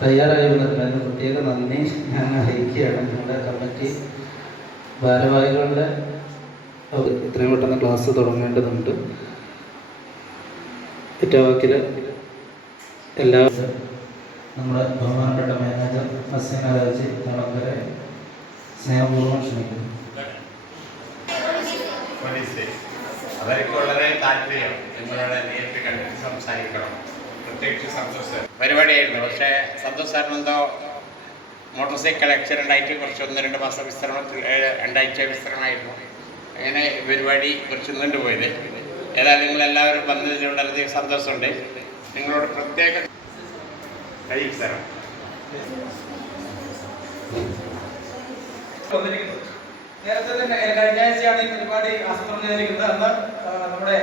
തയ്യാറായി വന്നതിന് പ്രത്യേക നന്ദി ഞാൻ അറിയിക്കുകയാണ്. ഞങ്ങളുടെ കമ്മിറ്റി ഭാരവാഹികളുടെ എത്രയും പെട്ടെന്ന് ക്ലാസ് തുടങ്ങേണ്ടതുണ്ട്. ഒറ്റവാക്കിൽ എല്ലാവരും നമ്മുടെ ബഹുമാനപ്പെട്ട മാനേജർ ഹസീന രാജി തളങ്കരെ സ്നേഹപൂർവ്വം ക്ഷണിക്കുന്നു. അവർക്ക് വളരെ താല്പര്യം നിങ്ങളോട് നേരിട്ട് കണ്ടിട്ട് സംസാരിക്കണം. പ്രത്യേകിച്ച് സന്തോഷ് സാർ പരിപാടിയായിരുന്നു. പക്ഷേ സന്തോഷ് സാറിനെന്തോ മോട്ടോർ സൈക്കിൾ ആക്സിഡൻ്റ് ആയിട്ട് കുറച്ച് 1-2 മാസം വിശ്രമം, 2 ആഴ്ച വിശ്രമമായിരുന്നു. അങ്ങനെ പരിപാടി കുറച്ച് നീണ്ടുപോയത്. ഏതായാലും നിങ്ങളെല്ലാവരും വന്നതിൽ വളരെയധികം സന്തോഷമുണ്ട്. നിങ്ങളോട് പ്രത്യേക സാറോ നേരത്തെ തന്നെ കഴിഞ്ഞ ആഴ്ചയാണ് ഈ പരിപാടി ആസൂത്രണം ചെയ്തിരിക്കുന്നത്. അന്ന് നമ്മുടെ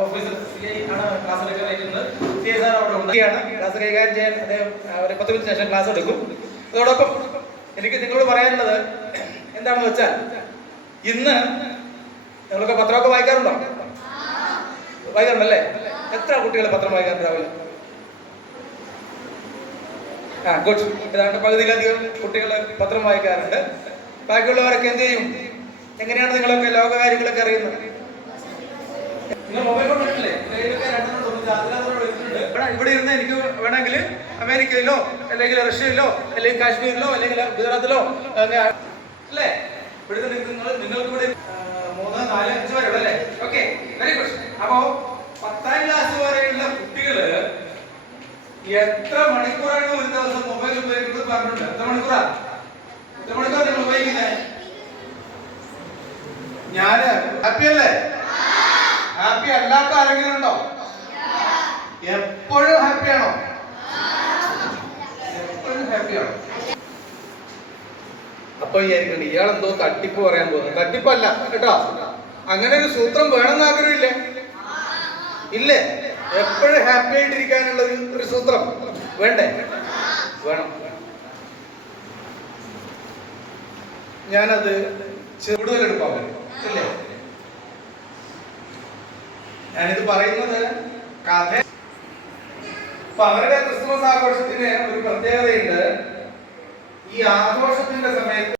ഓഫീസർ CI ആണ് ക്ലാസ് എടുക്കുന്നത്. CI സാർ അവിടെ ഉണ്ടാക്കിയാണ് ക്ലാസ് കൈകാര്യം ചെയ്യാൻ. അദ്ദേഹം ഒരു 10 മിനിറ്റ് ശേഷം ക്ലാസ് എടുക്കും. അതോടൊപ്പം എനിക്ക് നിങ്ങളോട് പറയാനുള്ളത് എന്താണെന്ന് വെച്ചാൽ, ഇന്ന് നിങ്ങളൊക്കെ പത്രമൊക്കെ വായിക്കാറുണ്ടോ? വായിക്കാറുണ്ടല്ലേ? എത്ര കുട്ടികൾ പത്രം വായിക്കാറുണ്ടാവില്ല? ഗുഡ്. ഏതാണ്ട് പകുതിയിലധികം കുട്ടികൾ പത്രം വായിക്കാറുണ്ട്. ബാക്കിയുള്ളവരൊക്കെ എന്ത് ചെയ്യും? എങ്ങനെയാണ് നിങ്ങളൊക്കെ ലോകകാര്യങ്ങളൊക്കെ അറിയുന്നത്? നിങ്ങൾ മൊബൈൽ ഫോൺ ഇട്ടില്ലേ? ഇവിടെ ഇരുന്ന് എനിക്ക് വേണമെങ്കിൽ അമേരിക്കയിലോ അല്ലെങ്കിൽ റഷ്യയിലോ അല്ലെങ്കിൽ കാശ്മീരിലോ അല്ലെങ്കിൽ ഗുജറാത്തിലോ അല്ലേ? ഇവിടുത്തെ നിങ്ങൾക്ക് ഇവിടെ 3, 4, 5 വരെ ഉണ്ടല്ലേ? Okay, very good. അപ്പോ 10ാം ക്ലാസ് വരെയുള്ള കുട്ടികള് എത്ര മണിക്കൂറാണ് ഒരു ദിവസം മൊബൈൽ ഉപയോഗിക്കുന്നത് പറഞ്ഞിട്ടുണ്ട്? എത്ര മണിക്കൂറാ നിങ്ങൾ ഉപയോഗിക്കുന്നത്? ഞാന് ഹാപ്പി അല്ലേ? ഹാപ്പി അല്ലാത്ത ആരെങ്കിലും ഉണ്ടോ? എപ്പോഴും ഹാപ്പിയാണോ? എപ്പോഴും ഹാപ്പിയാണോ? അപ്പൊ വിചാരിക്കണ്ട ഇയാളെന്തോ തട്ടിപ്പ് പറയാൻ പോകുന്നു. തട്ടിപ്പല്ല കേട്ടോ. അങ്ങനെ ഒരു സൂത്രം വേണമെന്ന് ആഗ്രഹമില്ലേ? ഇല്ലേ? എപ്പോഴും ഹാപ്പി ആയിട്ടിരിക്കാനുള്ള ഒരു സൂത്രം വേണ്ടേ? വേണം. ഞാനത് കൂടുതൽ എടുക്കാൻ പറ്റും ഇല്ലേ? ഞാനിത് പറയുന്നത് കഥ. അപ്പൊ അവരുടെ ക്രിസ്മസ് ആഘോഷത്തിന് ഒരു പ്രത്യേകതയുണ്ട്. ഈ ആഘോഷത്തിന്റെ സമയത്ത്